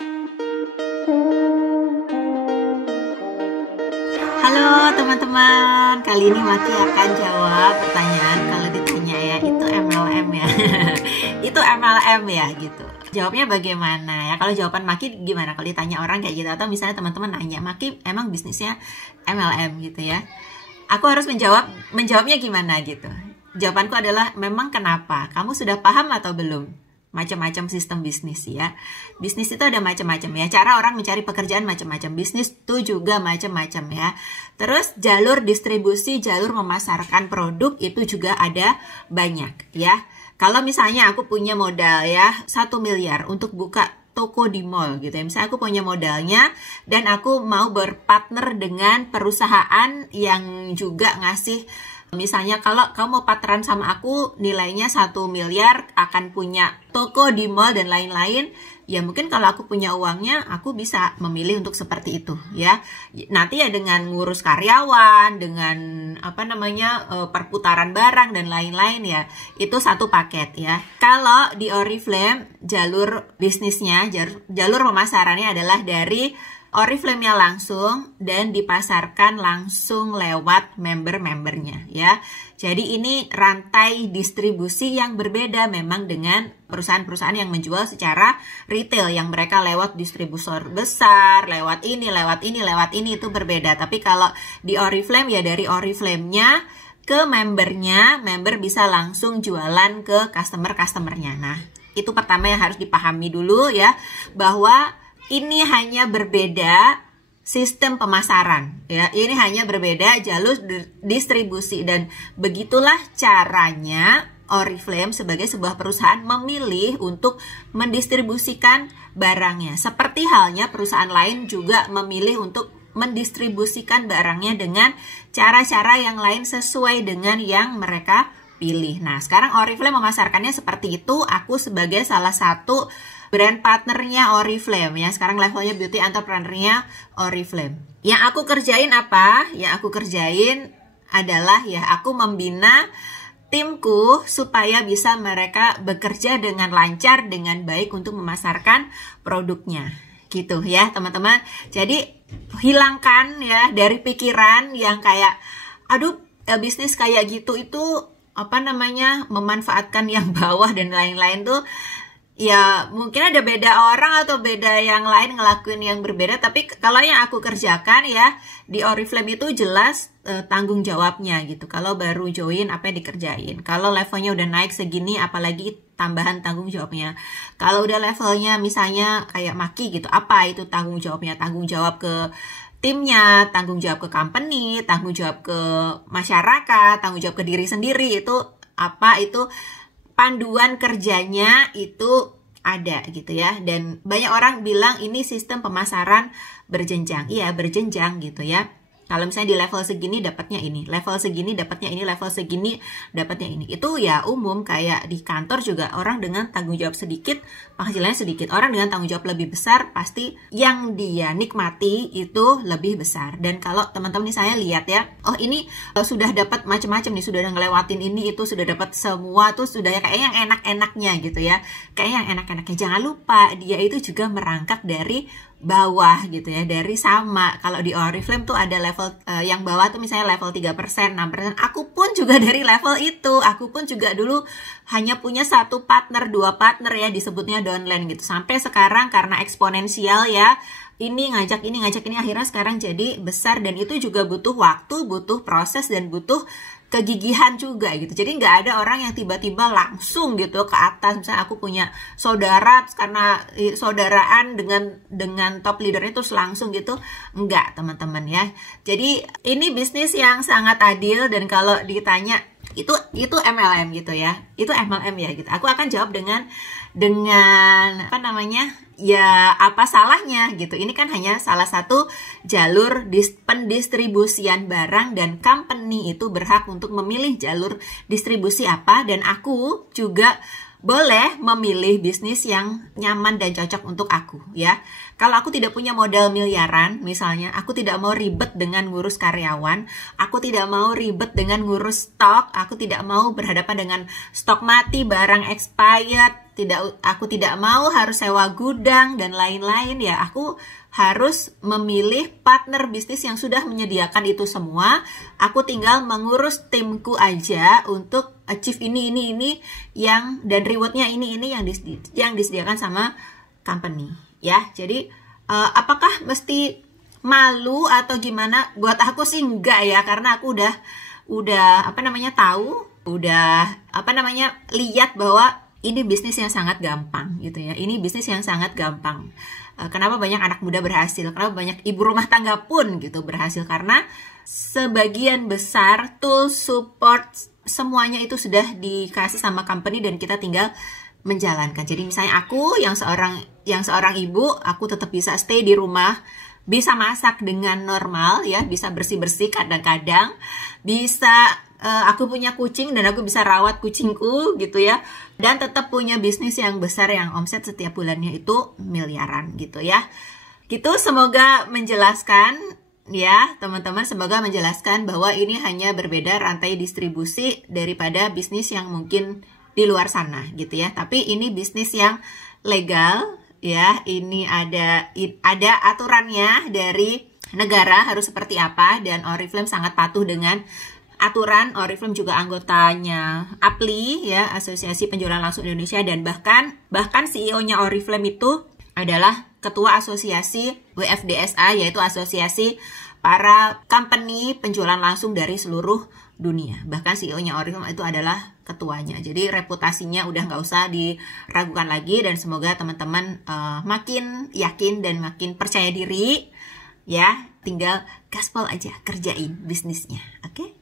Halo teman-teman, kali ini Maki akan jawab pertanyaan kalau ditanya ya, itu MLM ya. Itu MLM ya gitu. Jawabnya bagaimana ya? Kalau jawaban Maki gimana kalau ditanya orang kayak gitu? Atau misalnya teman-teman nanya, Maki emang bisnisnya MLM gitu ya? Aku harus menjawabnya gimana gitu. Jawabanku adalah memang kenapa? Kamu sudah paham atau belum? Macam-macam sistem bisnis ya. Bisnis itu ada macam-macam ya. Cara orang mencari pekerjaan macam-macam. Bisnis itu juga macam-macam ya. Terus jalur distribusi, jalur memasarkan produk itu juga ada banyak ya. Kalau misalnya aku punya modal ya 1 miliar untuk buka toko di mall gitu ya. Misalnya aku punya modalnya dan aku mau berpartner dengan perusahaan yang juga ngasih. Misalnya kalau kamu mau partneran sama aku nilainya 1 miliar akan punya toko di mall dan lain-lain, ya mungkin kalau aku punya uangnya aku bisa memilih untuk seperti itu ya. Nanti ya dengan ngurus karyawan, dengan perputaran barang dan lain-lain ya, itu satu paket ya. Kalau di Oriflame jalur bisnisnya, jalur pemasarannya adalah dari Oriflame-nya langsung dan dipasarkan langsung lewat member-membernya ya. Jadi ini rantai distribusi yang berbeda memang dengan perusahaan-perusahaan yang menjual secara retail yang mereka lewat distributor besar, lewat ini itu berbeda. Tapi kalau di Oriflame ya dari Oriflame-nya ke membernya, member bisa langsung jualan ke customer-customernya. Nah, itu pertama yang harus dipahami dulu ya, bahwa ini hanya berbeda sistem pemasaran ya. Ini hanya berbeda jalur distribusi dan begitulah caranya Oriflame sebagai sebuah perusahaan memilih untuk mendistribusikan barangnya. Seperti halnya perusahaan lain juga memilih untuk mendistribusikan barangnya dengan cara-cara yang lain sesuai dengan yang mereka pilih. Nah, sekarang Oriflame memasarkannya seperti itu. Aku sebagai salah satu brand partnernya Oriflame ya. Sekarang levelnya beauty entrepreneur-nya Oriflame. Yang aku kerjain apa? Yang aku kerjain adalah ya aku membina timku supaya bisa mereka bekerja dengan lancar, dengan baik untuk memasarkan produknya. Gitu ya teman-teman. Jadi hilangkan ya dari pikiran yang kayak aduh bisnis kayak gitu itu memanfaatkan yang bawah dan lain-lain tuh. Ya mungkin ada beda orang atau beda yang lain ngelakuin yang berbeda. Tapi kalau yang aku kerjakan ya di Oriflame itu jelas tanggung jawabnya gitu. Kalau baru join apa yang dikerjain. Kalau levelnya udah naik segini apalagi tambahan tanggung jawabnya. Kalau udah levelnya misalnya kayak Maki gitu, apa itu tanggung jawabnya? Tanggung jawab ke timnya, tanggung jawab ke company, tanggung jawab ke masyarakat, tanggung jawab ke diri sendiri. Itu apa itu panduan kerjanya itu ada gitu ya. Dan banyak orang bilang ini sistem pemasaran berjenjang. Iya, berjenjang gitu ya. Kalau misalnya di level segini dapatnya ini, level segini dapatnya ini, level segini dapatnya ini. Itu ya umum kayak di kantor juga orang dengan tanggung jawab sedikit, penghasilannya sedikit. Orang dengan tanggung jawab lebih besar pasti yang dia nikmati itu lebih besar. Dan kalau teman-teman nih saya lihat ya, oh ini sudah dapat macam-macam nih, sudah ngelewatin ini itu, sudah dapat semua tuh sudah ya kayak yang enak-enaknya gitu ya. Kayak yang enak-enaknya. Jangan lupa dia itu juga merangkak dari bawah gitu ya, dari sama. Kalau di Oriflame tuh ada level yang bawah tuh misalnya level 3%, 6%. Aku pun juga dari level itu. Aku pun juga dulu hanya punya 1 partner, 2 partner ya, disebutnya downline gitu. Sampai sekarang karena eksponensial ya, ini ngajak ini akhirnya sekarang jadi besar. Dan itu juga butuh waktu, butuh proses dan butuh kegigihan juga gitu. Jadi nggak ada orang yang tiba-tiba langsung gitu ke atas. Misalnya aku punya saudara karena saudaraan dengan top leadernya terus langsung gitu. Enggak teman-teman ya. Jadi ini bisnis yang sangat adil. Dan kalau ditanya itu MLM gitu ya. Itu MLM ya gitu. Aku akan jawab dengan ya apa salahnya gitu. Ini kan hanya salah satu jalur pendistribusian barang dan company itu berhak untuk memilih jalur distribusi apa. Dan aku juga boleh memilih bisnis yang nyaman dan cocok untuk aku ya. Kalau aku tidak punya modal miliaran misalnya, aku tidak mau ribet dengan ngurus karyawan, aku tidak mau ribet dengan ngurus stok, aku tidak mau berhadapan dengan stok mati, barang expired aku tidak mau harus sewa gudang dan lain-lain ya. Aku harus memilih partner bisnis yang sudah menyediakan itu semua. Aku tinggal mengurus timku aja untuk achieve ini yang dan rewardnya ini yang disediakan sama company ya. Jadi apakah mesti malu atau gimana? Buat aku sih enggak ya, karena aku udah lihat bahwa ini bisnis yang sangat gampang gitu ya. Ini bisnis yang sangat gampang. Kenapa banyak anak muda berhasil? Kenapa banyak ibu rumah tangga pun gitu berhasil? Karena sebagian besar tools, support, semuanya itu sudah dikasih sama company dan kita tinggal menjalankan. Jadi misalnya aku yang seorang ibu, aku tetap bisa stay di rumah, bisa masak dengan normal ya, bisa bersih-bersih kadang-kadang, bisa aku punya kucing dan aku bisa rawat kucingku gitu ya, dan tetap punya bisnis yang besar yang omset setiap bulannya itu miliaran gitu ya. Gitu, semoga menjelaskan ya teman-teman, semoga menjelaskan bahwa ini hanya berbeda rantai distribusi daripada bisnis yang mungkin di luar sana gitu ya. Tapi ini bisnis yang legal ya, ini ada aturannya dari negara harus seperti apa, dan Oriflame sangat patuh dengan aturan. Oriflame juga anggotanya APLI ya, Asosiasi Penjualan Langsung Indonesia, dan bahkan CEO-nya Oriflame itu adalah ketua asosiasi WFDSA, yaitu asosiasi para company penjualan langsung dari seluruh dunia. Bahkan CEO-nya Oriflame itu adalah ketuanya. Jadi reputasinya udah nggak usah diragukan lagi, dan semoga teman-teman makin yakin dan makin percaya diri ya. Tinggal gaspol aja kerjain bisnisnya, oke?